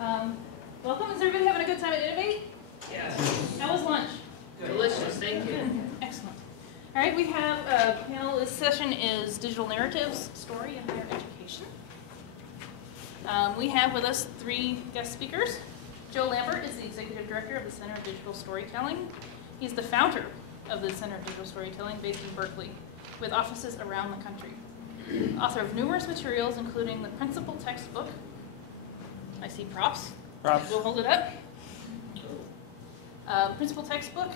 Welcome. Is everybody having a good time at Innovate? Yes. How was lunch? Good. Delicious, thank you. Good. Excellent. All right, we have a panel. This session is Digital Narratives, Story, and Higher Education. We have with us 3 guest speakers. Joe Lambert is the Executive Director of the Center of Digital Storytelling. He's the founder of the Center of Digital Storytelling based in Berkeley, with offices around the country. Author of numerous materials, including the principal textbook. I see props. We'll hold it up. Principal textbook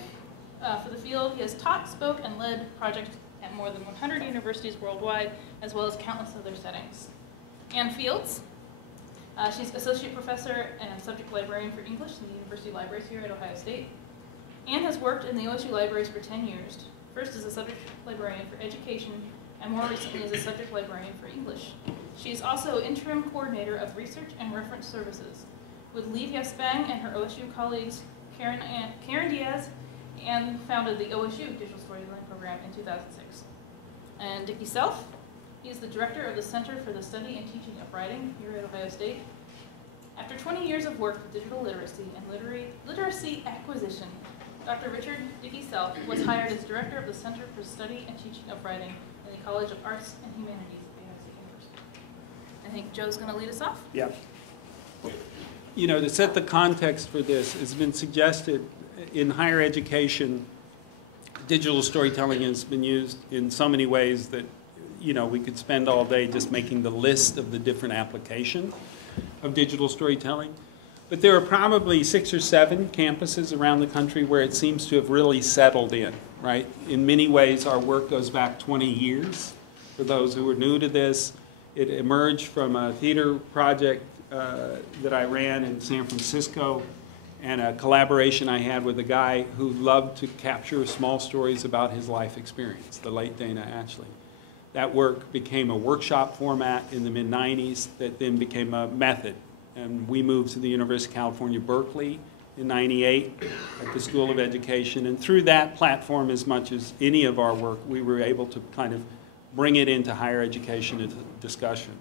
for the field. He has taught, spoke, and led projects at more than 100 universities worldwide, as well as countless other settings. Ann Fields. She's Associate Professor and Subject Librarian for English in the University Libraries here at Ohio State. Ann has worked in the OSU libraries for 10 years, first as a Subject Librarian for Education, and more recently as a Subject Librarian for English. She is also Interim Coordinator of Research and Reference Services, with Lee Yespang and her OSU colleagues Karen Diaz, and founded the OSU Digital Storytelling Program in 2006. And Dickie Selfe. He is the Director of the Center for the Study and Teaching of Writing here at Ohio State. After 20 years of work with digital literacy and literacy acquisition, Dr. Richard Dickie Selfe was hired as Director of the Center for Study and Teaching of Writing in the College of Arts and Humanities at Ohio State University. I think Joe's going to lead us off. Yeah. You know, to set the context for this, it's been suggested in higher education, digital storytelling has been used in so many ways that, you know, we could spend all day just making the list of the different applications of digital storytelling. But there are probably 6 or 7 campuses around the country where it seems to have really settled in, right? In many ways, our work goes back 20 years. For those who are new to this, it emerged from a theater project that I ran in San Francisco, and a collaboration I had with a guy who loved to capture small stories about his life experience, the late Dana Ashley. That work became a workshop format in the mid-90s that then became a method. And we moved to the University of California, Berkeley in '98 at the School of Education. And through that platform, as much as any of our work, we were able to kind of bring it into higher education and discussion.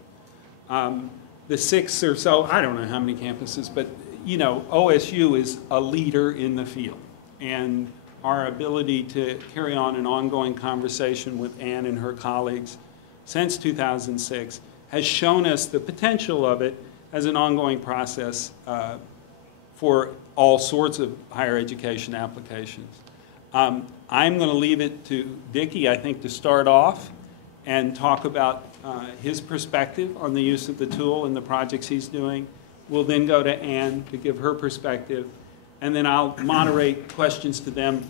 The 6 or so, I don't know how many campuses, but you know, OSU is a leader in the field. And our ability to carry on an ongoing conversation with Ann and her colleagues since 2006 has shown us the potential of it as an ongoing process for all sorts of higher education applications. I'm going to leave it to Dickie, I think, to start off and talk about his perspective on the use of the tool and the projects he's doing. We'll then go to Ann to give her perspective, and then I'll moderate questions to them,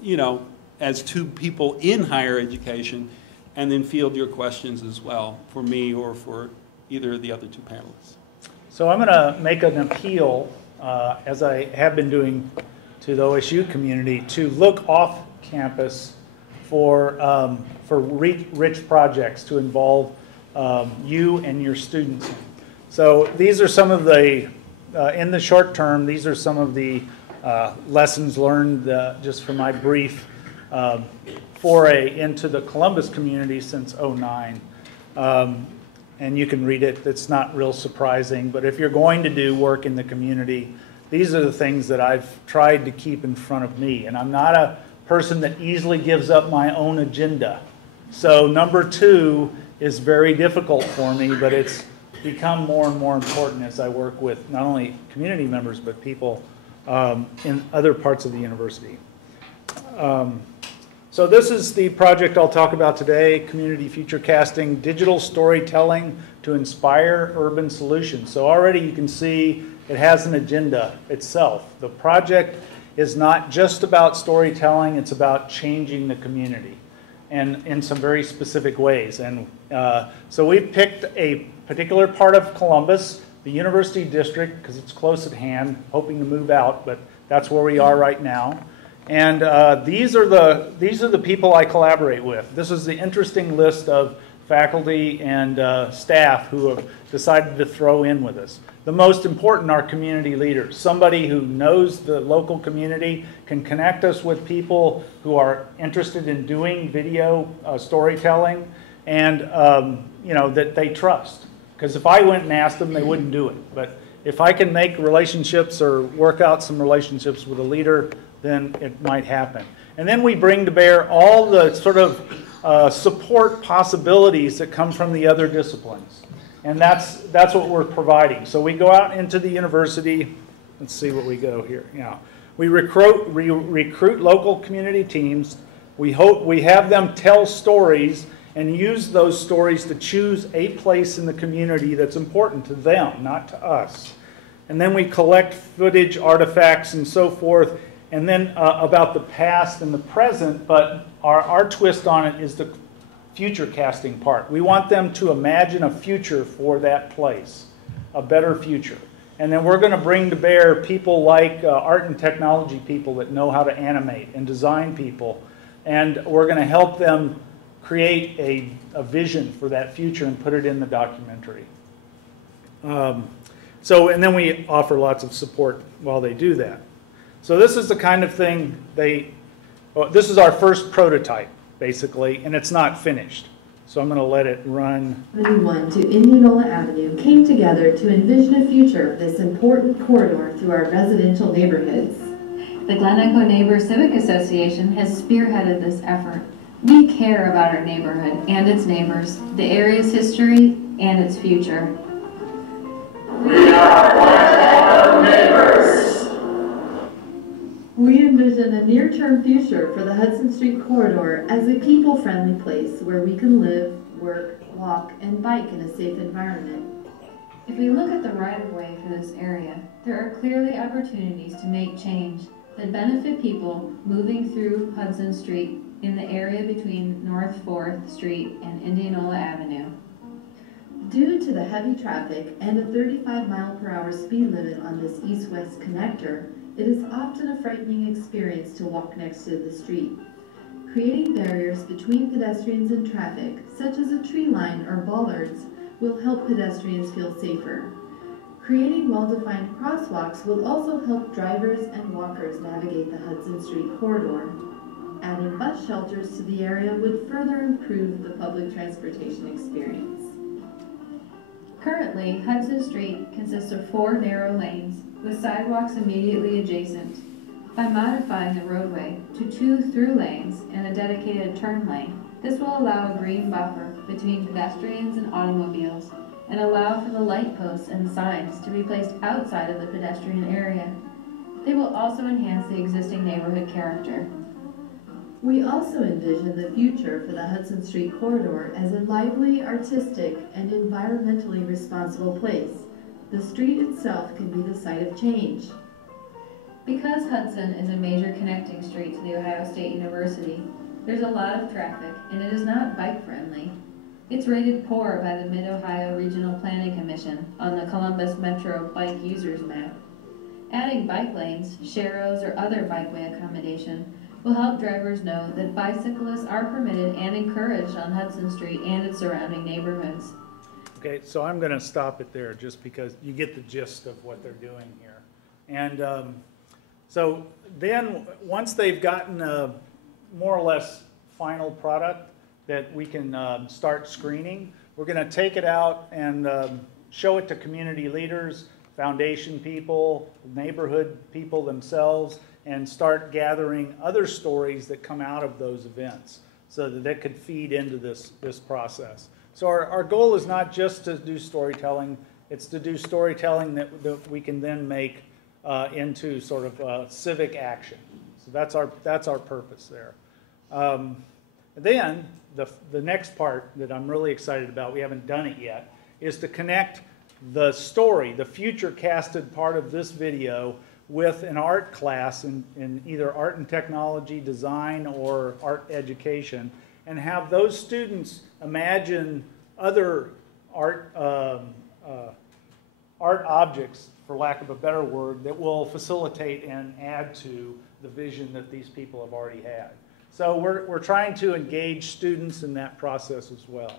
you know, as 2 people in higher education, and then field your questions as well for me or for either of the other 2 panelists. So I'm going to make an appeal, as I have been doing to the OSU community, to look off campus for rich projects to involve you and your students. So these are some of the, in the short term, these are some of the lessons learned just from my brief foray into the Columbus community since '09. And you can read it. It's not real surprising. But if you're going to do work in the community, these are the things that I've tried to keep in front of me. And I'm not a person that easily gives up my own agenda. So number 2 is very difficult for me, but it's become more and more important as I work with not only community members, but people in other parts of the university. So this is the project I'll talk about today, Community Future Casting, Digital Storytelling to Inspire Urban Solutions. So already you can see it has an agenda itself. The project is not just about storytelling, it's about changing the community, and in some very specific ways. And so we've picked a particular part of Columbus, the University District, because it's close at hand, hoping to move out, but that's where we are right now. And these are the people I collaborate with. This is the interesting list of faculty and staff who have decided to throw in with us. The most important are community leaders, somebody who knows the local community, can connect us with people who are interested in doing video storytelling, and you know, that they trust. Because if I went and asked them, they wouldn't do it. But if I can make relationships or work out some relationships with a leader, then it might happen. And then we bring to bear all the sort of support possibilities that come from the other disciplines. And that's what we're providing. So we go out into the university. Let's see what we go here. Yeah. We recruit local community teams. We have them tell stories and use those stories to choose a place in the community that's important to them, not to us. And then we collect footage, artifacts, and so forth, and then about the past and the present, but our twist on it is the future casting part. We want them to imagine a future for that place, a better future. And then we're going to bring to bear people like art and technology people that know how to animate and design people. And we're going to help them create a vision for that future and put it in the documentary. And then we offer lots of support while they do that. So this is the kind of thing this is our first prototype, basically, and it's not finished. So I'm going to let it run. 71 to Indianola Avenue came together to envision a future of this important corridor through our residential neighborhoods. The Glen Echo Neighbors Civic Association has spearheaded this effort. We care about our neighborhood and its neighbors, the area's history, and its future. We are Glen Echo Neighbors. We envision a near-term future for the Hudson Street corridor as a people-friendly place where we can live, work, walk, and bike in a safe environment. If we look at the right-of-way for this area, there are clearly opportunities to make change that benefit people moving through Hudson Street in the area between North 4th Street and Indianola Avenue. Due to the heavy traffic and a 35-mile-per-hour speed limit on this east-west connector, it is often a frightening experience to walk next to the street. Creating barriers between pedestrians and traffic, such as a tree line or bollards, will help pedestrians feel safer. Creating well-defined crosswalks will also help drivers and walkers navigate the Hudson Street corridor. Adding bus shelters to the area would further improve the public transportation experience. Currently, Hudson Street consists of 4 narrow lanes with sidewalks immediately adjacent. By modifying the roadway to 2 through lanes and a dedicated turn lane, this will allow a green buffer between pedestrians and automobiles and allow for the light posts and signs to be placed outside of the pedestrian area. They will also enhance the existing neighborhood character. We also envision the future for the Hudson Street corridor as a lively, artistic, and environmentally responsible place. The street itself can be the site of change. Because Hudson is a major connecting street to the Ohio State University, there's a lot of traffic and it is not bike-friendly. It's rated poor by the Mid-Ohio Regional Planning Commission on the Columbus Metro Bike Users Map. Adding bike lanes, sharrows, or other bikeway accommodation will help drivers know that bicyclists are permitted and encouraged on Hudson Street and its surrounding neighborhoods. Okay, so I'm going to stop it there just because you get the gist of what they're doing here. And so then once they've gotten a more or less final product that we can start screening, we're going to take it out and show it to community leaders, foundation people, neighborhood people themselves, and start gathering other stories that come out of those events so that they could feed into this process. So our goal is not just to do storytelling, it's to do storytelling that we can then make into sort of civic action. So that's our purpose there. Then the next part that I'm really excited about, we haven't done it yet, is to connect the story, the future casted part of this video, with an art class in either art and technology, design, or art education, and have those students imagine other art objects, for lack of a better word, that will facilitate and add to the vision that these people have already had. So we're trying to engage students in that process as well.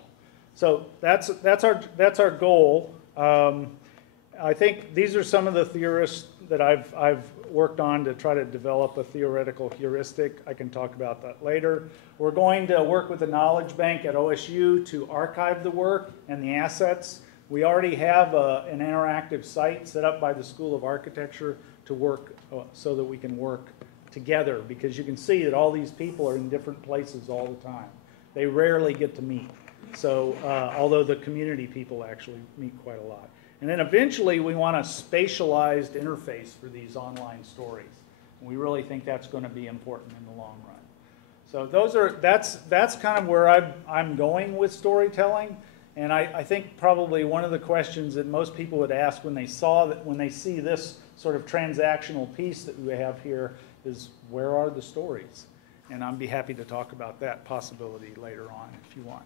So that's our goal. I think these are some of the theorists that I've worked on to try to develop a theoretical heuristic. I can talk about that later. We're going to work with the Knowledge Bank at OSU to archive the work and the assets We already have an interactive site set up by the School of Architecture to work so that we can work together, because you can see that all these people are in different places all the time. They rarely get to meet. So, although the community people actually meet quite a lot. And then eventually we want a spatialized interface for these online stories. And we really think that's going to be important in the long run. So that's kind of where I'm going with storytelling. And I think probably one of the questions that most people would ask when they see this sort of transactional piece that we have here is, where are the stories? And I'd be happy to talk about that possibility later on if you want.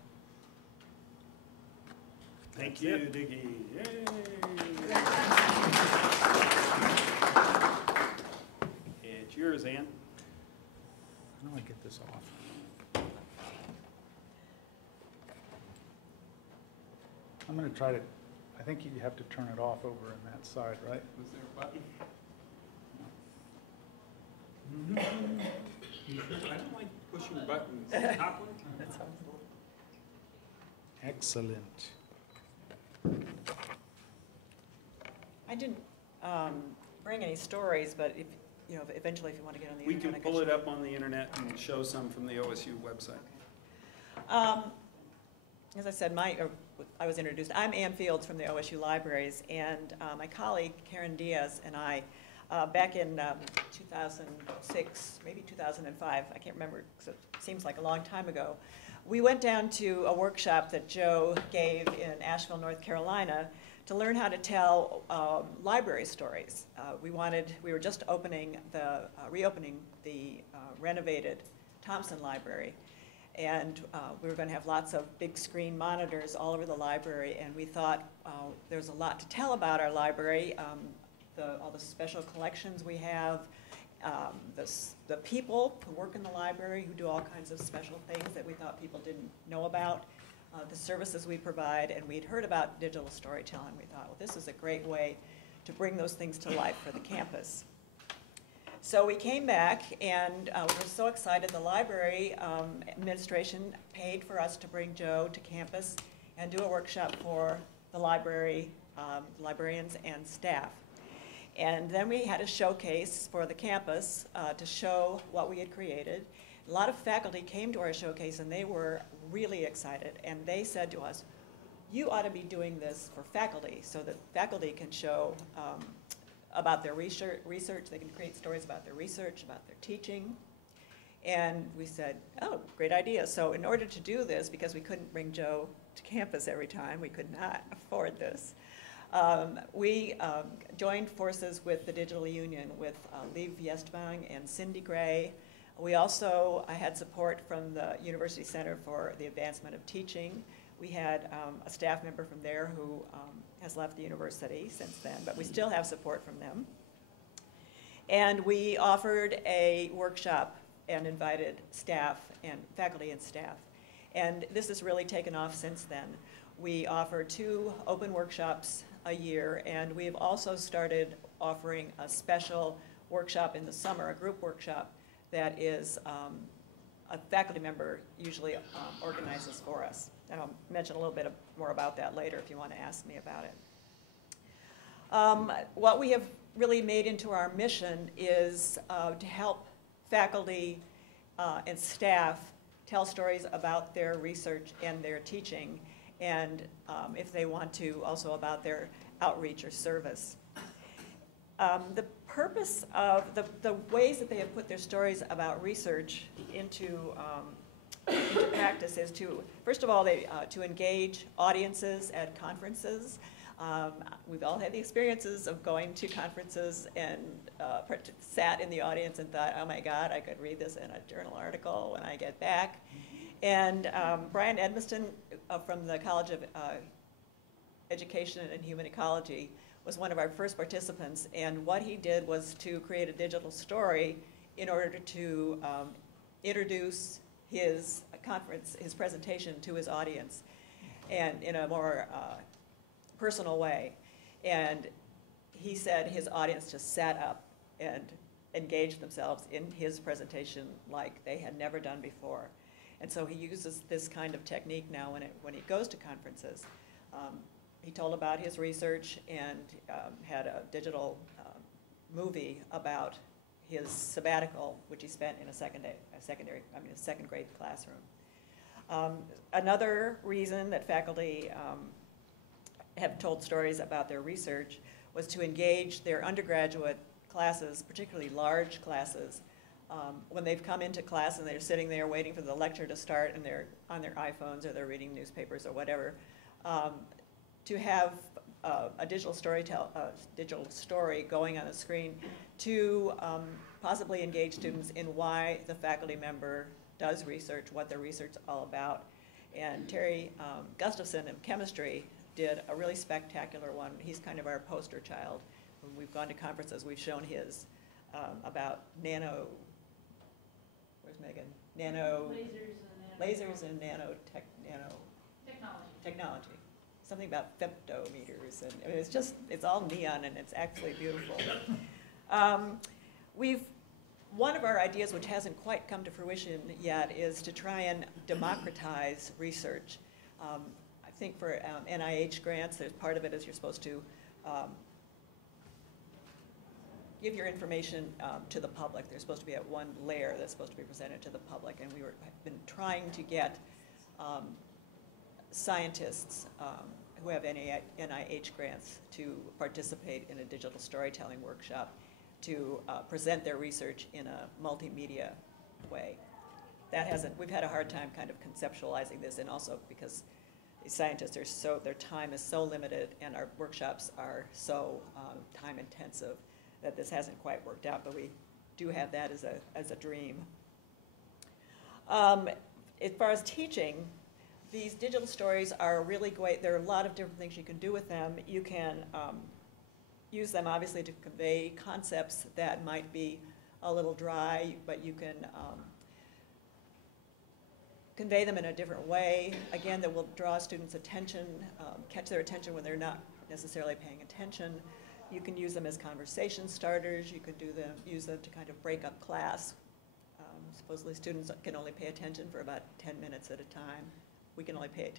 Thank you, Dickie. Yay! It's yours, Ann. How do I get this off? I'm going to try to, I think you have to turn it off over on that side, right? Was there a button? I don't like pushing buttons. Top one? Excellent. I didn't bring any stories, but if eventually if you want to get on the We internet, can pull it up on the internet and show some from the OSU website. As I said, I was introduced. I'm Ann Fields from the OSU Libraries, and my colleague Karen Diaz and I, back in 2006, maybe 2005, I can't remember because it seems like a long time ago, we went down to a workshop that Joe gave in Asheville, North Carolina, to learn how to tell library stories. We were just reopening the renovated Thompson Library. And we were going to have lots of big screen monitors all over the library, and we thought there's a lot to tell about our library, all the special collections we have, the people who work in the library who do all kinds of special things that we thought people didn't know about, the services we provide, and we'd heard about digital storytelling. We thought, well, this is a great way to bring those things to life for the campus. So we came back, and we were so excited. The library administration paid for us to bring Joe to campus and do a workshop for the library, librarians and staff. And then we had a showcase for the campus to show what we had created. A lot of faculty came to our showcase, and they were really excited. And they said to us, you ought to be doing this for faculty so that faculty can show about their research. They can create stories about their research, about their teaching. And we said, oh, great idea. So in order to do this, because we couldn't bring Joe to campus every time, we could not afford this, we joined forces with the Digital Union, with Liv Jestvang and Cindy Gray. We also had support from the University Center for the Advancement of Teaching. We had a staff member from there who has left the university since then, but we still have support from them. And we offered a workshop and invited staff and faculty and staff. And this has really taken off since then. We offer 2 open workshops a year, and we've also started offering a special workshop in the summer, a group workshop that is a faculty member usually organizes for us. And I'll mention a little bit more about that later if you want to ask me about it. What we have really made into our mission is to help faculty and staff tell stories about their research and their teaching, and if they want to, also about their outreach or service. The purpose of the ways that they have put their stories about research into practice is to, first of all, to engage audiences at conferences. We've all had the experiences of going to conferences and sat in the audience and thought, oh my God, I could read this in a journal article when I get back. And Brian Edmiston from the College of Education and Human Ecology was one of our first participants, and what he did was to create a digital story in order to introduce his presentation to his audience, and in a more personal way. And he said his audience just sat up and engaged themselves in his presentation like they had never done before. And so he uses this kind of technique now when he goes to conferences. he told about his research and had a digital movie about his sabbatical, which he spent in a second grade classroom. Another reason that faculty have told stories about their research was to engage their undergraduate classes, particularly large classes, when they've come into class and they're sitting there waiting for the lecture to start and they're on their iPhones or they're reading newspapers or whatever, to have a digital story going on a screen to possibly engage students in why the faculty member does research, what their research is all about. And Terry Gustafson of chemistry did a really spectacular one. He's kind of our poster child. When we've gone to conferences, we've shown his about nano, where's Megan? Nano, lasers and technology. Something about femtometers, and I mean, it's all neon and it's actually beautiful. One of our ideas, which hasn't quite come to fruition yet, is to try and democratize research. I think for NIH grants, there's part of it is you're supposed to give your information to the public. There's supposed to be at one layer that's supposed to be presented to the public, and we've been trying to get scientists who have NIH grants to participate in a digital storytelling workshop to present their research in a multimedia way. We've had a hard time kind of conceptualizing this, and also because these scientists their time is so limited and our workshops are so time intensive that this hasn't quite worked out, but we do have that as a dream. As far as teaching, these digital stories are really great. There are a lot of different things you can do with them. You can use them obviously to convey concepts that might be a little dry, but you can convey them in a different way, again, that will draw students' attention, catch their attention when they're not necessarily paying attention. You can use them as conversation starters. You can use them to kind of break up class. Supposedly students can only pay attention for about 10 minutes at a time. We can only pay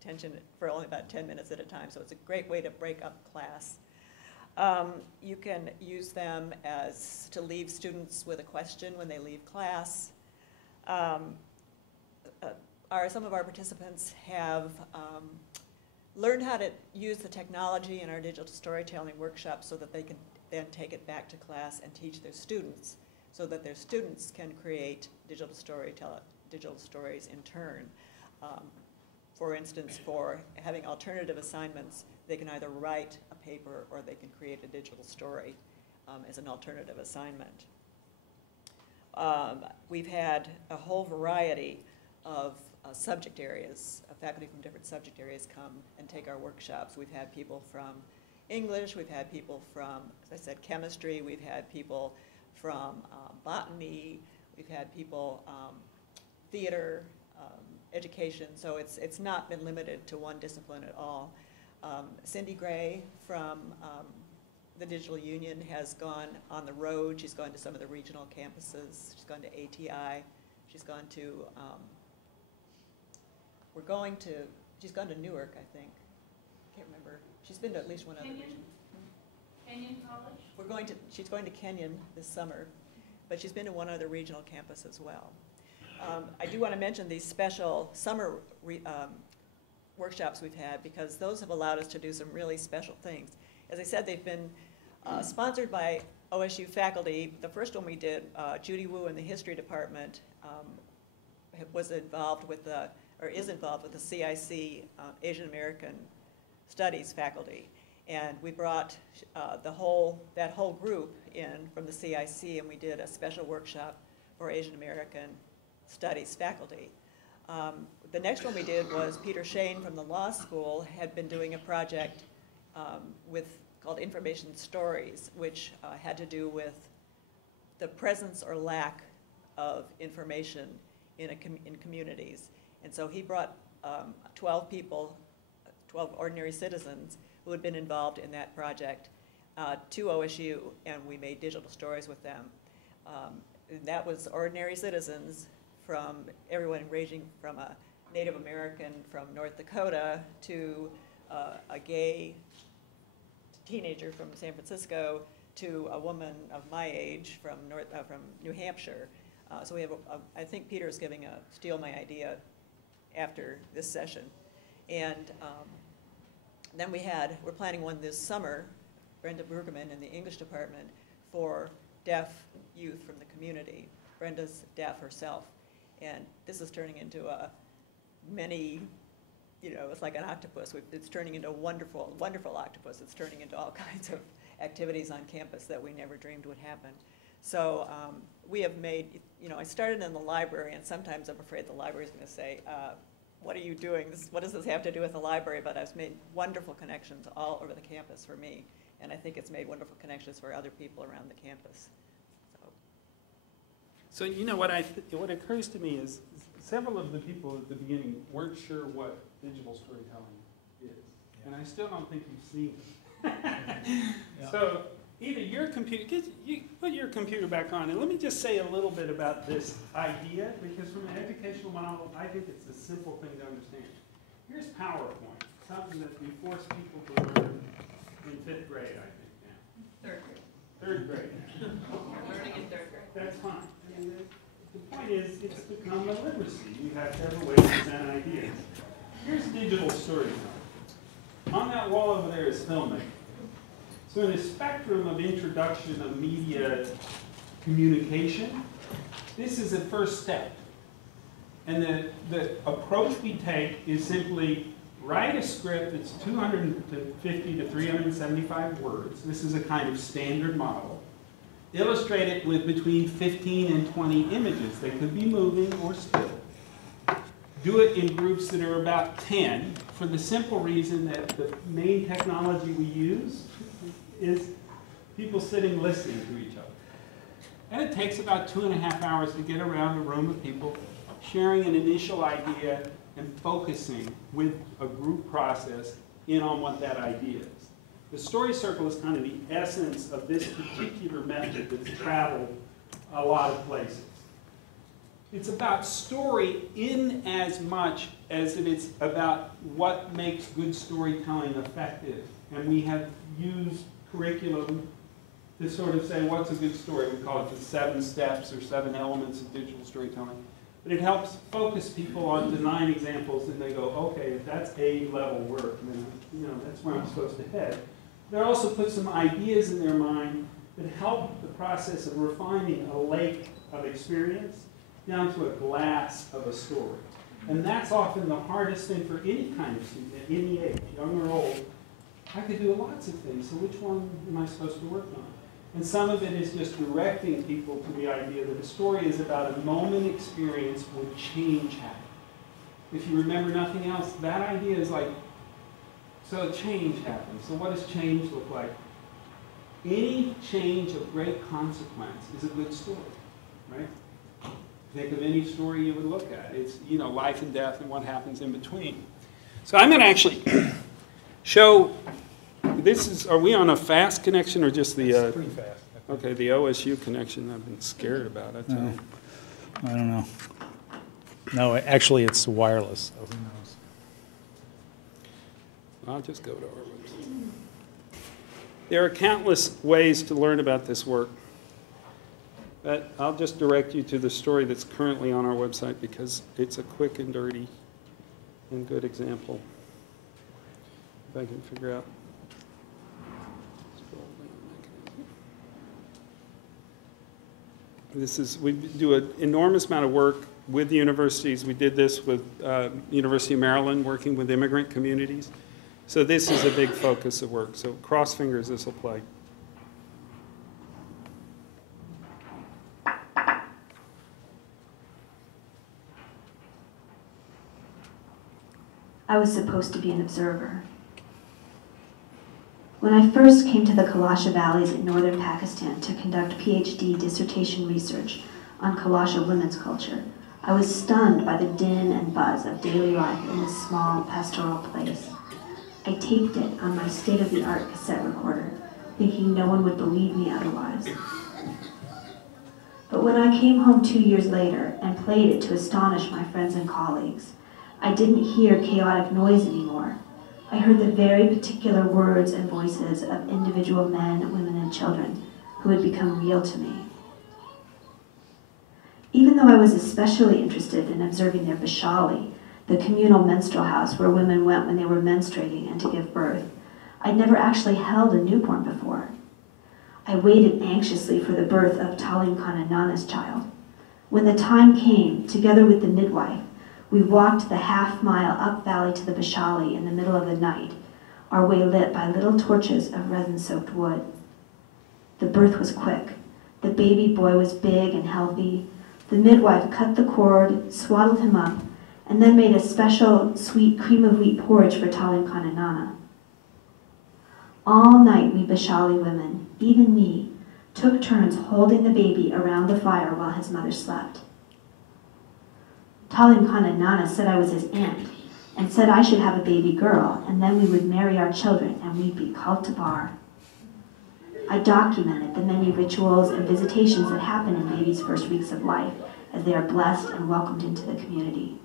attention for only about 10 minutes at a time, so it's a great way to break up class. You can use them to leave students with a question when they leave class. Some of our participants have learned how to use the technology in our digital storytelling workshop so that they can then take it back to class and teach their students, so that their students can create digital stories in turn. For instance, for having alternative assignments, they can either write a paper or they can create a digital story as an alternative assignment. We've had a whole variety of subject areas, faculty from different subject areas come and take our workshops. We've had people from English, we've had people from, as I said, chemistry, we've had people from botany, we've had people theater, education, so it's not been limited to one discipline at all. Cindy Gray from the Digital Union has gone on the road. She's gone to some of the regional campuses. She's gone to ATI. She's gone to, she's gone to Newark, I think. Can't remember. She's been to at least one other region. Kenyon College? She's going to Kenyon this summer, but she's been to one other regional campus as well. I do want to mention these special summer workshops we've had, because those have allowed us to do some really special things. As I said, they've been sponsored by OSU faculty. The first one we did, Judy Wu in the history department was involved with is involved with the CIC Asian American Studies faculty. And we brought that whole group in from the CIC, and we did a special workshop for Asian American Studies faculty. The next one we did was Peter Shane from the law school had been doing a project called Information Stories, which had to do with the presence or lack of information in communities. And so he brought 12 people, 12 ordinary citizens who had been involved in that project to OSU, and we made digital stories with them. And that was ordinary citizens from everyone ranging from a Native American from North Dakota to a gay teenager from San Francisco to a woman of my age from New Hampshire. So we have, I think Peter's steal my idea after this session. And then we're planning one this summer, Brenda Brueggemann in the English department, for deaf youth from the community. Brenda's deaf herself. And this is turning into it's like an octopus. It's turning into a wonderful, wonderful octopus. It's turning into all kinds of activities on campus that we never dreamed would happen. So we have made, I started in the library, and sometimes I'm afraid the library is going to say, what are you doing? What does this have to do with the library? But I've made wonderful connections all over the campus for me, and I think it's made wonderful connections for other people around the campus. So what occurs to me is several of the people at the beginning weren't sure what digital storytelling is, and I still don't think you've seen it. Yeah. So either your computer, you put your computer back on, and let me just say a little bit about this idea, because from an educational model, I think it's a simple thing to understand. Here's PowerPoint, something that we force people to learn in 5th grade, I think now. 3rd grade. 3rd grade. Learning in 3rd grade. That's fine. And the point is, it's become a literacy. You have several ways to present ideas. Here's digital storytelling. On that wall over there is filmmaking. So in the spectrum of introduction of media communication, this is the first step. And the approach we take is simply write a script that's 250 to 375 words. This is a kind of standard model. Illustrate it with between 15 and 20 images. They could be moving or still. Do it in groups that are about 10 for the simple reason that the main technology we use is people sitting listening to each other. And it takes about 2.5 hours to get around a room of people sharing an initial idea and focusing with a group process in on what that idea is. The story circle is kind of the essence of this particular method that's traveled a lot of places. It's about story in as much as it's about what makes good storytelling effective. And we have used curriculum to sort of say, what's a good story? We call it the 7 steps or 7 elements of digital storytelling. But it helps focus people on the 9 examples, and they go, okay, if that's A-level work, then that's where I'm supposed to head. They also put some ideas in their mind that help the process of refining a lake of experience down to a glass of a story. And that's often the hardest thing for any kind of student at any age, young or old. I could do lots of things, so which one am I supposed to work on? And some of it is just directing people to the idea that a story is about a moment experience where change happened. If you remember nothing else, that idea is like, so change happens. So what does change look like? Any change of great consequence is a good story, right? Think of any story you would look at. It's, life and death and what happens in between. So I'm going to actually show, are we on a fast connection or just the... It's pretty fast. Okay, the OSU connection I've been scared about, I tell you. I don't know. No, actually it's wireless, so who knows? I'll just go to our website. There are countless ways to learn about this work. But I'll just direct you to the story that's currently on our website because it's a quick and dirty and good example. If I can figure out. We do an enormous amount of work with the universities. We did this with University of Maryland, working with immigrant communities. So this is a big focus of work. So cross fingers this will play. I was supposed to be an observer. When I first came to the Kalasha Valleys in northern Pakistan to conduct PhD dissertation research on Kalasha women's culture, I was stunned by the din and buzz of daily life in this small pastoral place. I taped it on my state-of-the-art cassette recorder, thinking no one would believe me otherwise. But when I came home 2 years later and played it to astonish my friends and colleagues, I didn't hear chaotic noise anymore. I heard the very particular words and voices of individual men, women, and children who had become real to me. Even though I was especially interested in observing their bashali, the communal menstrual house where women went when they were menstruating and to give birth, I'd never actually held a newborn before. I waited anxiously for the birth of Talim Khan and Nana's child. When the time came, together with the midwife, we walked the half-mile up valley to the bashali in the middle of the night, our way lit by little torches of resin-soaked wood. The birth was quick. The baby boy was big and healthy. The midwife cut the cord, swaddled him up, and then made a special sweet cream of wheat porridge for Talim Khan and Nana. All night we bashali women, even me, took turns holding the baby around the fire while his mother slept. Talim Khan and Nana said I was his aunt, and said I should have a baby girl, and then we would marry our children, and we'd be called to bar. I documented the many rituals and visitations that happen in babies' first weeks of life, as they are blessed and welcomed into the community.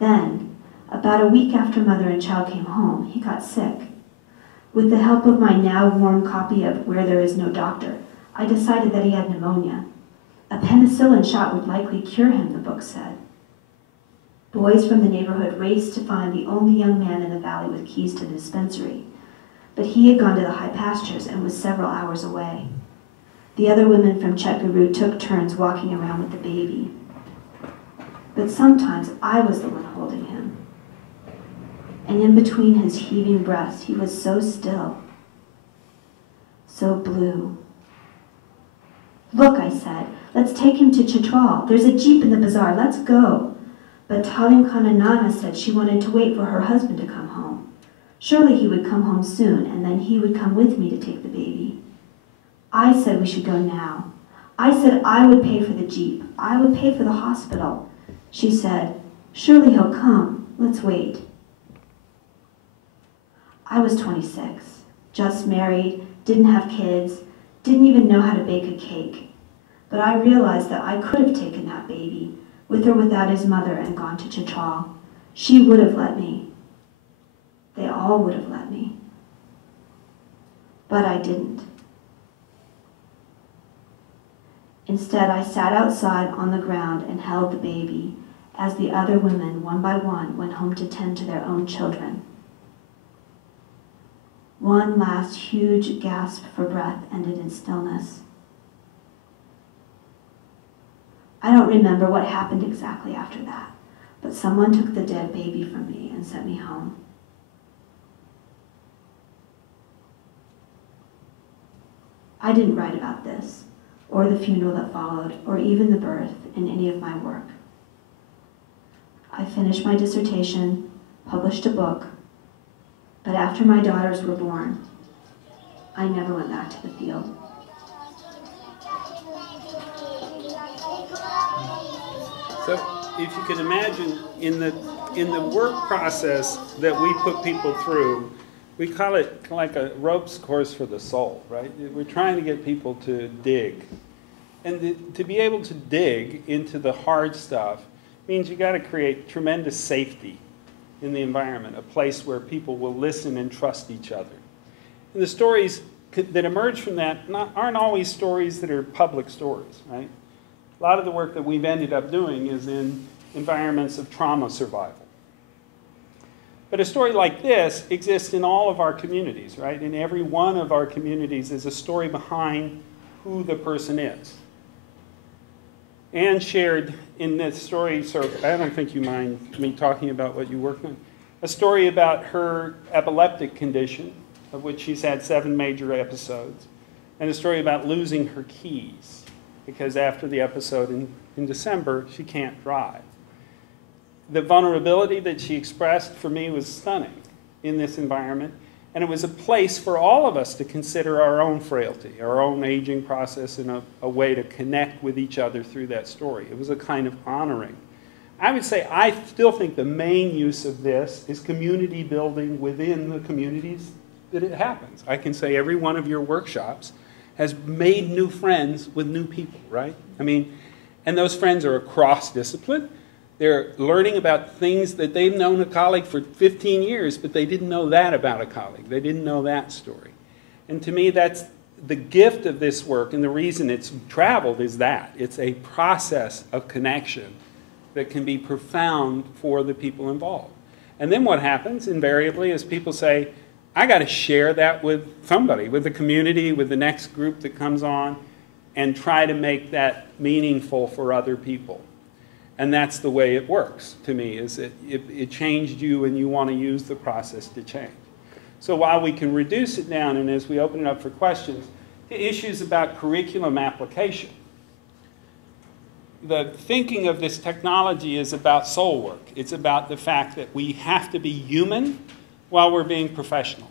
Then, about a week after mother and child came home, he got sick. With the help of my now worn copy of Where There Is No Doctor, I decided that he had pneumonia. A penicillin shot would likely cure him, the book said. Boys from the neighborhood raced to find the only young man in the valley with keys to the dispensary, but he had gone to the high pastures and was several hours away. The other women from Chetguru took turns walking around with the baby. But sometimes I was the one holding him. And in between his heaving breaths, he was so still, so blue. Look, I said, let's take him to Chitral. There's a jeep in the bazaar, let's go. But Talim Khan and Nana said she wanted to wait for her husband to come home. Surely he would come home soon, and then he would come with me to take the baby. I said we should go now. I said I would pay for the jeep. I would pay for the hospital. She said, surely he'll come. Let's wait. I was 26, just married, didn't have kids, didn't even know how to bake a cake. But I realized that I could have taken that baby, with or without his mother, and gone to Chitral. She would have let me. They all would have let me. But I didn't. Instead, I sat outside on the ground and held the baby, as the other women, one by one, went home to tend to their own children. One last huge gasp for breath ended in stillness. I don't remember what happened exactly after that, but someone took the dead baby from me and sent me home. I didn't write about this, or the funeral that followed, or even the birth in any of my work. I finished my dissertation, published a book, but after my daughters were born, I never went back to the field. So if you can imagine, in the work process that we put people through, we call it like a ropes course for the soul, right? We're trying to get people to dig. And to be able to dig into the hard stuff means you got to create tremendous safety in the environment, a place where people will listen and trust each other. And the stories that emerge from that aren't always stories that are public stories, right? A lot of the work that we've ended up doing is in environments of trauma survival. But a story like this exists in all of our communities, right? In every one of our communities is a story behind who the person is. Anne shared in this story, so I don't think you mind me talking about what you worked on, a story about her epileptic condition, of which she's had 7 major episodes, and a story about losing her keys, because after the episode in December, she can't drive. The vulnerability that she expressed for me was stunning in this environment, and it was a place for all of us to consider our own frailty, our own aging process, and a way to connect with each other through that story. It was a kind of honoring. I would say I still think the main use of this is community building within the communities that it happens. I can say every one of your workshops has made new friends with new people, right? I mean, and those friends are across discipline. They're learning about things that they've known a colleague for 15 years, but they didn't know that about a colleague. They didn't know that story. And to me, that's the gift of this work, and the reason it's traveled is that. It's a process of connection that can be profound for the people involved. And then what happens invariably is people say, I got to share that with somebody, with the community, with the next group that comes on, and try to make that meaningful for other people. And that's the way it works to me, is it changed you and you want to use the process to change. So while we can reduce it down, and as we open it up for questions, to issues about curriculum application, the thinking of this technology is about soul work. It's about the fact that we have to be human while we're being professional.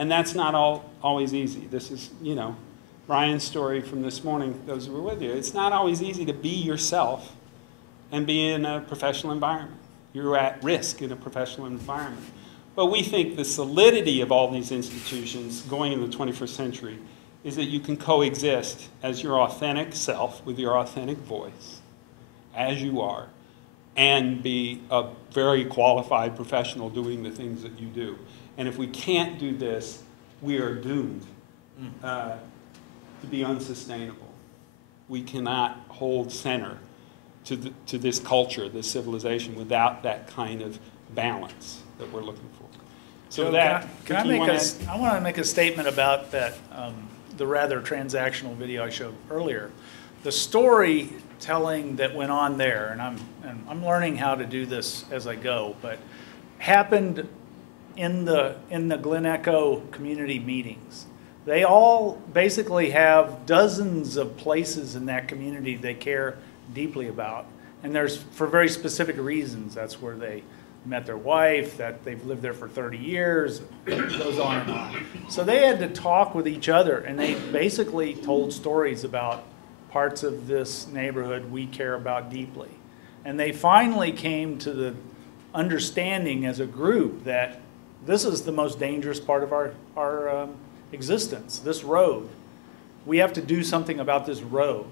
And that's not always easy. This is, you know, Brian's story from this morning, those who were with you. It's not always easy to be yourself and be in a professional environment. You're at risk in a professional environment. But we think the solidity of all these institutions going into the 21st century is that you can coexist as your authentic self with your authentic voice, as you are, and be a very qualified professional doing the things that you do. And if we can't do this, we are doomed to be unsustainable. We cannot hold center to this culture, this civilization, without that kind of balance that we're looking for. So Joe, that, I want to make a statement about that, the rather transactional video I showed earlier. The storytelling that went on there, and I'm learning how to do this as I go, but happened in the Glen Echo community meetings. They all basically have dozens of places in that community they care deeply about, and there's for very specific reasons. That's where they met their wife, that they've lived there for 30 years, it goes on and on. So they had to talk with each other, and they basically told stories about parts of this neighborhood we care about deeply. And they finally came to the understanding as a group that this is the most dangerous part of our existence, this road. We have to do something about this road.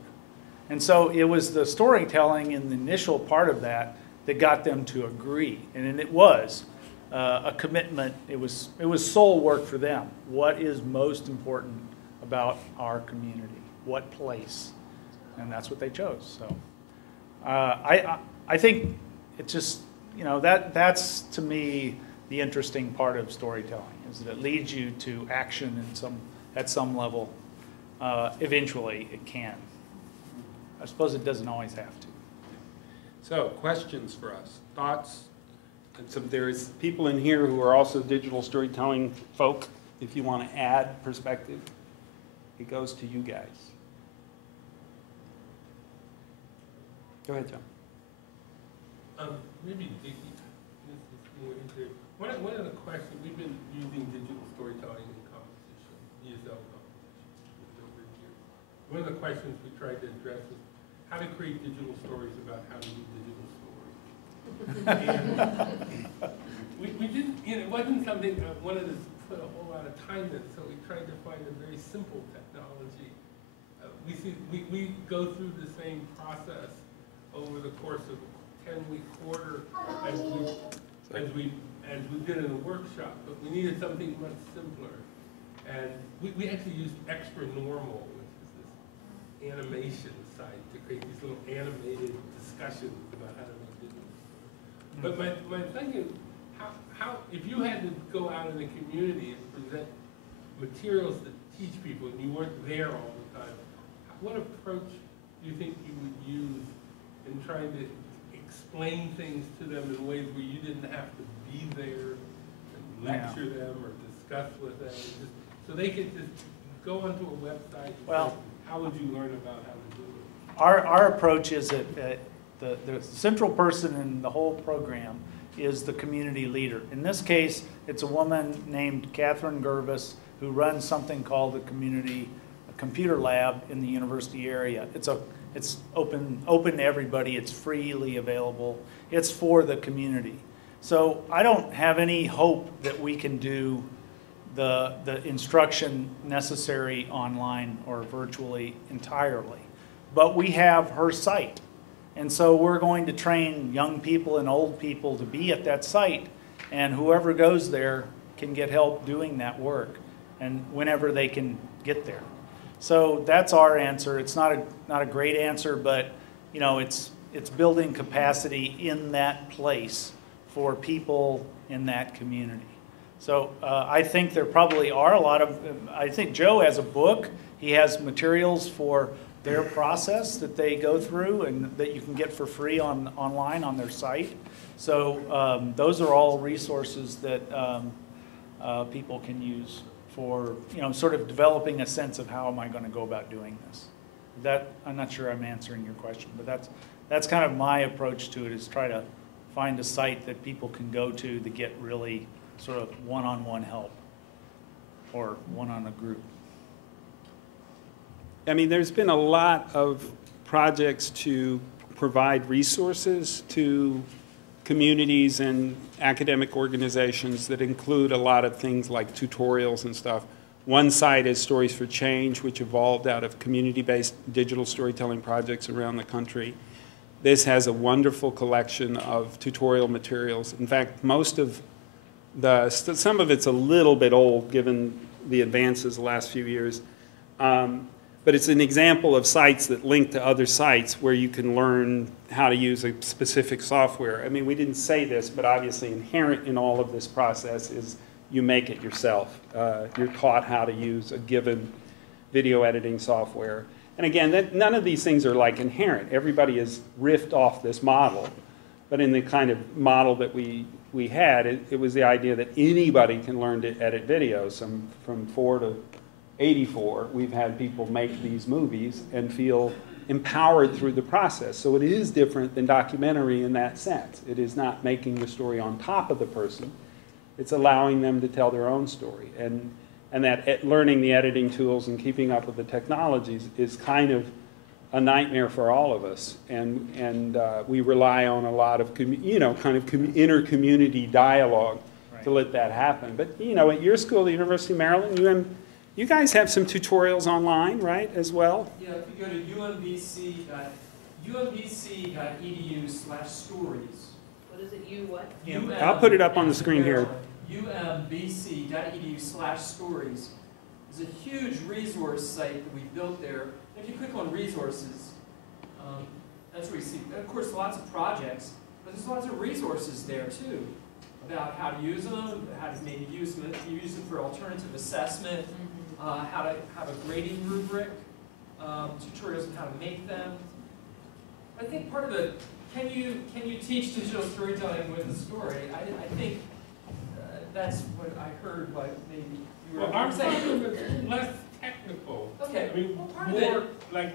And so it was the storytelling in the initial part of that got them to agree. And it was a commitment. It was soul work for them. What is most important about our community? What place? And that's what they chose. So I think it just, you know, that's to me the interesting part of storytelling, is that it leads you to action at some level. Eventually it can. I suppose it doesn't always have to. So, questions for us, thoughts? And so there's people in here who are also digital storytelling folk. If you want to add perspective, it goes to you guys. Go ahead, John. Maybe Dickie, this is more interesting. One of the questions, we've been using digital storytelling in competition, ESL competition over the years. One of the questions we tried to address is how to create digital stories about how to do digital stories. And we didn't, you know, it wasn't something I wanted to put a whole lot of time in, so we tried to find a very simple technology. We go through the same process over the course of a 10-week quarter as we did in a workshop, but we needed something much simpler. And we actually used Extra Normal, which is this animation site, to create these little animated discussions about how to make digital stories. But my thinking, how if you had to go out in the community and present materials that teach people, and you weren't there all the time, what approach do you think you would use in trying to explain things to them in ways where you didn't have to be there and lecture them or discuss with them, so they could just go onto a website and say, how would you learn about how to do it? Our approach is that the central person in the whole program is the community leader. In this case, it's a woman named Katherine Gervis who runs something called the Community Computer Lab in the university area. It's open to everybody. It's freely available. It's for the community. So I don't have any hope that we can do the instruction necessary online or virtually entirely. But we have her site. And so we're going to train young people and old people to be at that site, and whoever goes there can get help doing that work, and whenever they can get there. So that's our answer. It's not a great answer, but you know, it's building capacity in that place for people in that community. So I think there probably are a lot of, I think Joe has a book. He has materials for their process that they go through and that you can get for free online on their site. So those are all resources that people can use for, you know, sort of developing a sense of how am I going to go about doing this. That, I'm not sure I'm answering your question, but that's kind of my approach to it, is try to find a site that people can go to get really sort of one-on-one help or one-on-a-group. I mean, there's been a lot of projects to provide resources to communities and academic organizations that include a lot of things like tutorials and stuff. One site is Stories for Change, which evolved out of community-based digital storytelling projects around the country. This has a wonderful collection of tutorial materials. In fact, most of some of it's a little bit old given the advances the last few years. But it's an example of sites that link to other sites where you can learn how to use a specific software. I mean, we didn't say this, but obviously inherent in all of this process is you make it yourself. You're taught how to use a given video editing software. And again, none of these things are like inherent. Everybody has riffed off this model. But in the kind of model that we had, it was the idea that anybody can learn to edit videos. From 4 to 84, we've had people make these movies and feel empowered through the process. So it is different than documentary in that sense. It is not making the story on top of the person. It's allowing them to tell their own story. And that learning the editing tools and keeping up with the technologies is kind of a nightmare for all of us. And we rely on a lot of, inter-community dialogue to let that happen. But, you know, at your school, the University of Maryland, you guys have some tutorials online, right, as well? Yeah, if you go to umbc.edu/stories. What is it, you what? I'll put it up on the screen here. umbc.edu/stories is a huge resource site that we built there. If you click on resources, that's where you see, of course, lots of projects, but there's lots of resources there too about how to use them, how to maybe use them for alternative assessment, how to have a grading rubric, tutorials on how to make them. I think part of the, can you teach digital storytelling with a story? I think that's what I heard, like maybe you were saying. Well, less technical. Okay. I mean, well, part more of it, like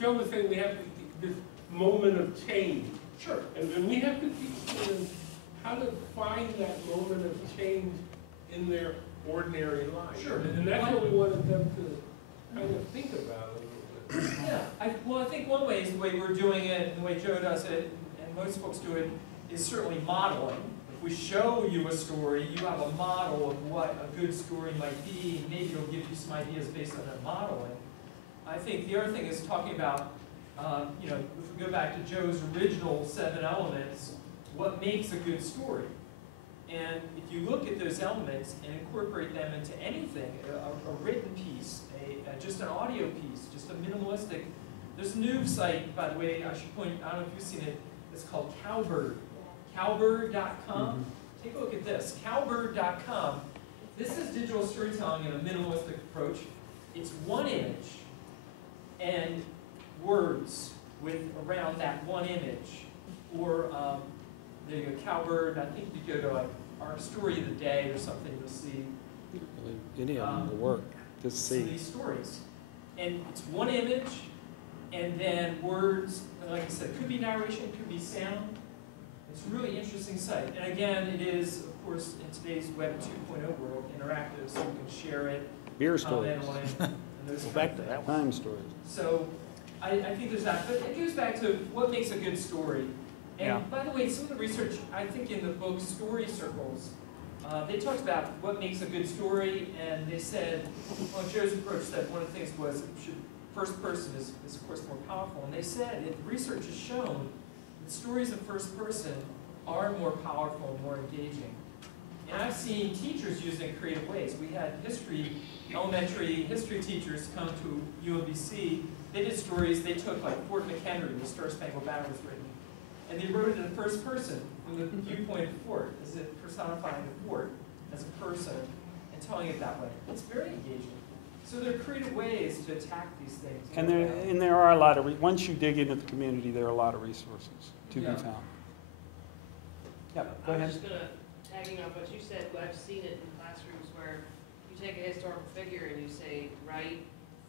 Joe was saying, we have this moment of change. Sure. And we have to teach students how to find that moment of change in their ordinary life. Sure. And that's what we wanted them to kind of think about a little bit. Yeah. I think one way is the way we're doing it, and the way Joe does it, and most folks do it, is certainly modeling. If we show you a story, you have a model of what a good story might be, and maybe it'll give you some ideas based on that modeling. I think the other thing is talking about, if we go back to Joe's original 7 elements, what makes a good story? And if you look at those elements and incorporate them into anything, a written piece, just an audio piece, just a minimalistic. There's a new site, by the way, I should point, I don't know if you've seen it, it's called Cowbird. Cowbird.com. Take a look at this. Cowbird.com. This is digital storytelling in a minimalistic approach. It's one image and words with around that one image. Or there you go, Cowbird. I think you go to like our story of the day or something, you'll see. Any of them will work to see. Some of these stories. And it's one image and then words, and like I said, could be narration, could be sound. It's a really interesting site. And again, it is, of course, in today's Web 2.0 world, interactive, so you can share it. Beer stories. Go back to that time stories. So I think there's that. But it goes back to what makes a good story. And by the way, some of the research, I think in the book Story Circles, they talked about what makes a good story, and they said, well, Joe's approach said one of the things was it should first person is of course more powerful. And they said, research has shown that stories in first person are more powerful and more engaging. And I've seen teachers use it in creative ways. We had elementary history teachers come to UMBC. They did stories, they took like Fort McHenry, the Star Spangled Banner was written, and they wrote it in first person from the viewpoint of Fort, as if personifying the fort as a person and telling it that way. It's very engaging. So there are creative ways to attack these things. And there are a lot of, once you dig into the community, there are a lot of resources to be found. Yeah, go ahead. I'm just going to, tagging on what you said, I've seen it in classrooms where you take a historical figure and you say, write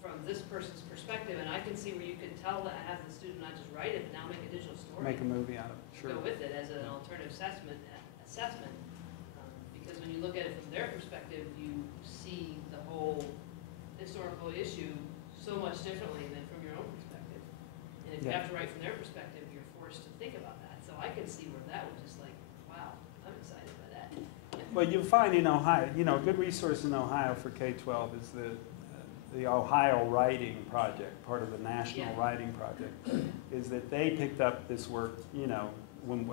from this person's perspective, and I can see where you can tell that, have the student not just write it, but now make a digital story. Make a movie out of it, sure. Go with it as an alternative assessment. Because when you look at it from their perspective, you see the whole historical issue so much differently than from your own perspective. And if you have to write from their perspective, you're forced to think about that. So I can see where that was just like, wow, I'm excited by that. Well, you'll find in Ohio, a good resource in Ohio for K-12 is the Ohio Writing Project, part of the National Writing Project, is that they picked up this work,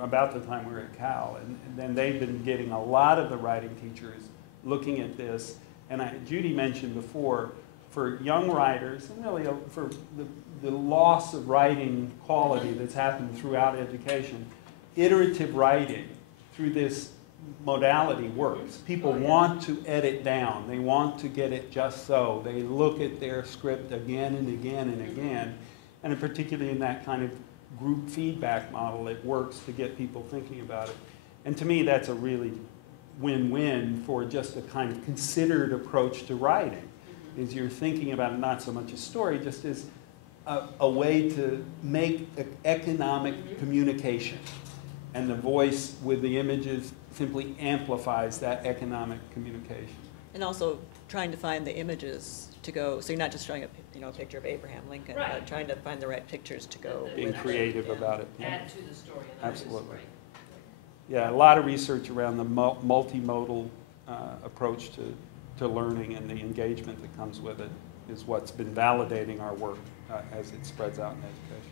about the time we were at Cal, and then they've been getting a lot of the writing teachers looking at this. And Judy mentioned before, for young writers, and really for the loss of writing quality that's happened throughout education, iterative writing through this modality works. People want to edit down. They want to get it just so. They look at their script again and again and again. And particularly in that kind of group feedback model, it works to get people thinking about it. And to me, that's a really win-win for just a kind of considered approach to writing, is you're thinking about it not so much a story, just as a way to make economic communication. And the voice with the images simply amplifies that economic communication. And also trying to find the images to go, so you're not just showing a picture of Abraham Lincoln, but trying to find the right pictures to go. Being creative about it. Add to the story. Absolutely. Yeah, a lot of research around the multimodal approach to learning and the engagement that comes with it is what's been validating our work as it spreads out in education.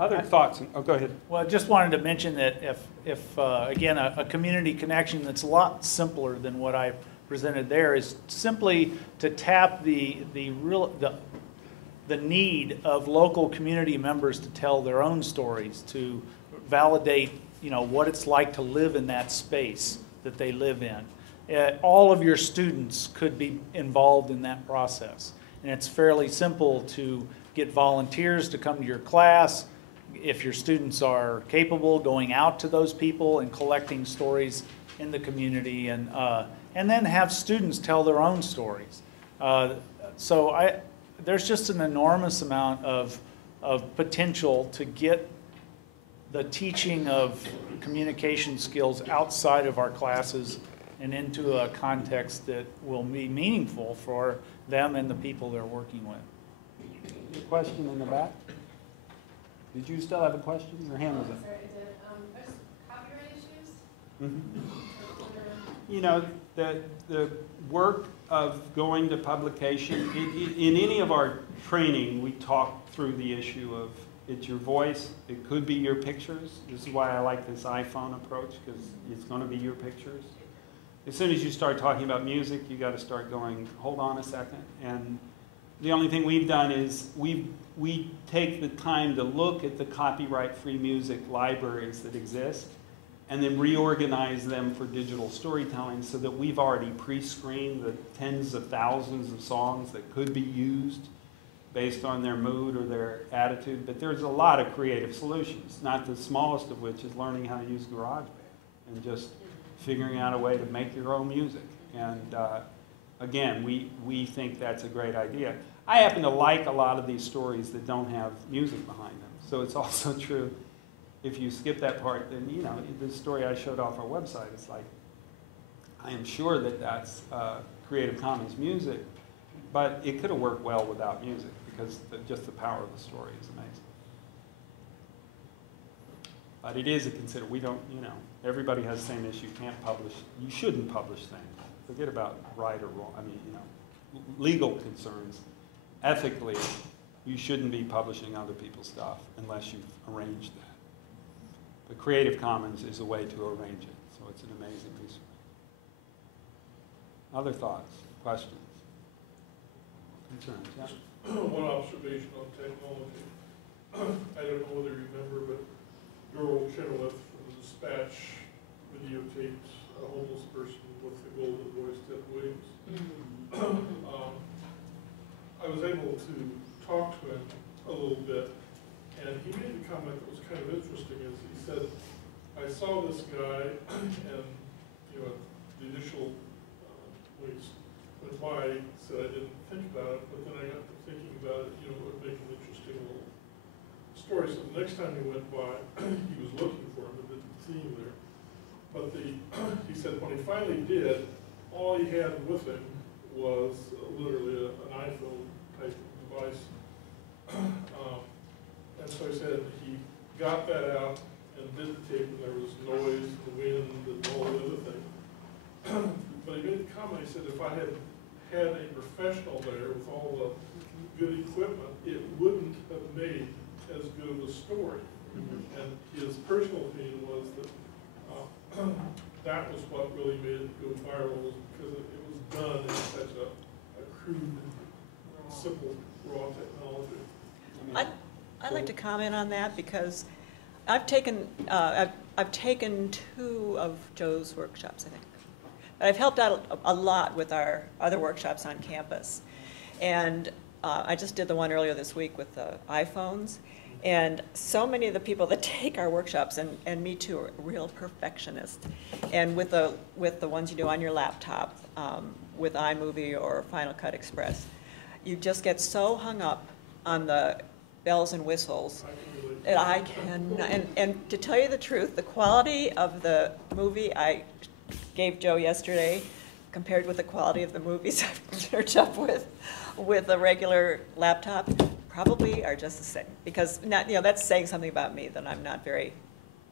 Other thoughts? Oh, go ahead. Well, I just wanted to mention that if again, a community connection that's a lot simpler than what I presented there is simply to tap the need of local community members to tell their own stories, to validate what it's like to live in that space that they live in. All of your students could be involved in that process. And it's fairly simple to get volunteers to come to your class. If your students are capable, going out to those people and collecting stories in the community, and then have students tell their own stories. There's just an enormous amount of potential to get the teaching of communication skills outside of our classes and into a context that will be meaningful for them and the people they're working with. Your question in the back? Did you still have a question? Your hand was up. Sorry, I did. Just copyright issues? The work of going to publication, in any of our training, we talk through the issue of it's your voice, it could be your pictures. This is why I like this iPhone approach, because it's going to be your pictures. As soon as you start talking about music, you got to start going, hold on a second. And the only thing we've done is we take the time to look at the copyright-free music libraries that exist and then reorganize them for digital storytelling so that we've already pre-screened the tens of thousands of songs that could be used based on their mood or their attitude. But there's a lot of creative solutions, not the smallest of which is learning how to use GarageBand and just figuring out a way to make your own music. And again, we think that's a great idea. I happen to like a lot of these stories that don't have music behind them. So it's also true, if you skip that part, then the story I showed off our website, it's like, I am sure that that's Creative Commons music, but it could have worked well without music because just the power of the story is amazing. But it is a we don't, everybody has the same issue. You can't publish, you shouldn't publish things. Forget about right or wrong. I mean, legal concerns. Ethically, you shouldn't be publishing other people's stuff unless you've arranged that. But Creative Commons is a way to arrange it, so it's an amazing resource. Other thoughts, questions, concerns? Yeah? One observation on technology. I don't know whether you remember, but Earl Chenoweth from the Dispatch videotaped a homeless person with the golden voice, Ted Williams. I was able to talk to him a little bit, and he made a comment that was kind of interesting. Is he said, "I saw this guy, and the initial weeks went by, said I didn't think about it, but then I got to thinking about it. It would make an interesting little story. So the next time he went by, he was looking for him and didn't see him there. But he said when he finally did, all he had with him was literally an iPhone type device. And so he said he got that out and did the tape, and there was noise, the wind, and all the other things. But he made the comment, he said, if I had had a professional there with all the good equipment, it wouldn't have made as good of a story. And his personal opinion was that that was what really made it go viral, was because it was done in such a crude, simple, raw technology. I'd like to comment on that because I've taken 2 of Joe's workshops, I think. But I've helped out a lot with our other workshops on campus. And I just did the one earlier this week with the iPhones. And so many of the people that take our workshops, and me too, are real perfectionists. And with the ones you do on your laptop, with iMovie or Final Cut Express, you just get so hung up on the bells and whistles. And I can, and to tell you the truth, the quality of the movie I gave Joe yesterday, compared with the quality of the movies I've searched up with a regular laptop, probably are just the same. Because that's saying something about me, that I'm not very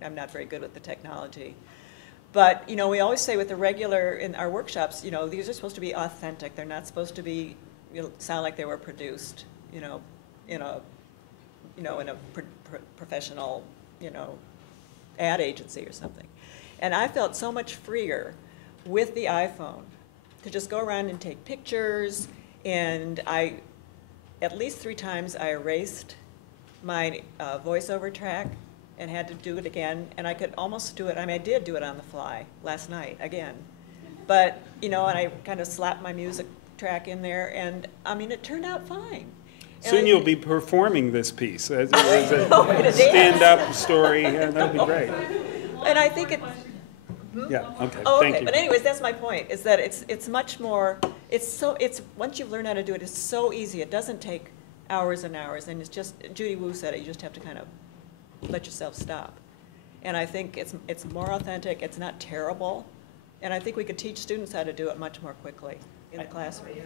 good with the technology. But we always say with the regular in our workshops, these are supposed to be authentic. They're not supposed to be sound like they were produced, in a professional, ad agency or something. And I felt so much freer with the iPhone to just go around and take pictures. And at least 3 times I erased my voiceover track and had to do it again. And I could almost do it. I did do it on the fly last night again. But, and I kind of slapped my music track in there. And, it turned out fine. Soon you'll be performing this piece as a stand-up story. Yeah, that'll be great. And I think Yeah. Okay. Oh, Thank okay. you. But anyways, that's my point. Is that it's much more. Once you've learned how to do it, it's so easy. It doesn't take hours and hours. And it's just, Judy Wu said it. You just have to kind of let yourself stop. And I think it's more authentic. It's not terrible. And I think we could teach students how to do it much more quickly in the classroom.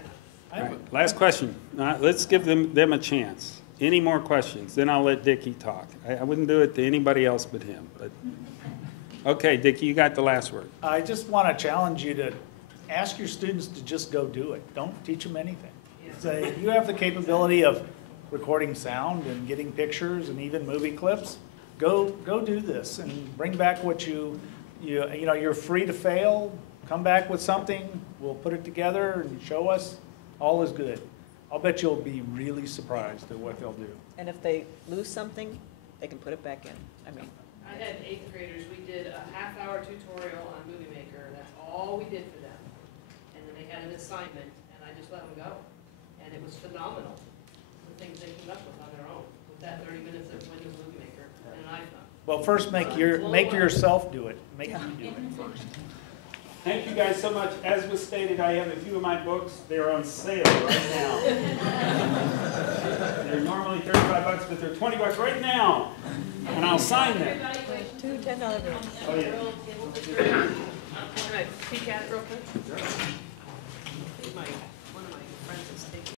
All right. Last question. Let's give them a chance. Any more questions? Then I'll let Dickie talk. I wouldn't do it to anybody else but him. But okay, Dickie, you got the last word. I just want to challenge you to ask your students to just go do it. Don't teach them anything. Say, if you have the capability of recording sound and getting pictures and even movie clips, go do this and bring back what you're free to fail. Come back with something. We'll put it together and show us. All is good. I'll bet you'll be really surprised at what they'll do. And if they lose something, they can put it back in. I had 8th graders. We did a half-hour tutorial on Movie Maker. That's all we did for them. And then they had an assignment, and I just let them go. And it was phenomenal, the things they came up with on their own, with that 30 minutes of Windows Movie Maker and an iPhone. Well, first make yourself do it. Make you do it first. Thank you guys so much. As was stated, I have a few of my books. They're on sale right now. They're normally $35, but they're $20 right now. And I'll sign them. 2 $10 bills. Oh, yeah. Can I peek at it real quick? One of my friends is taking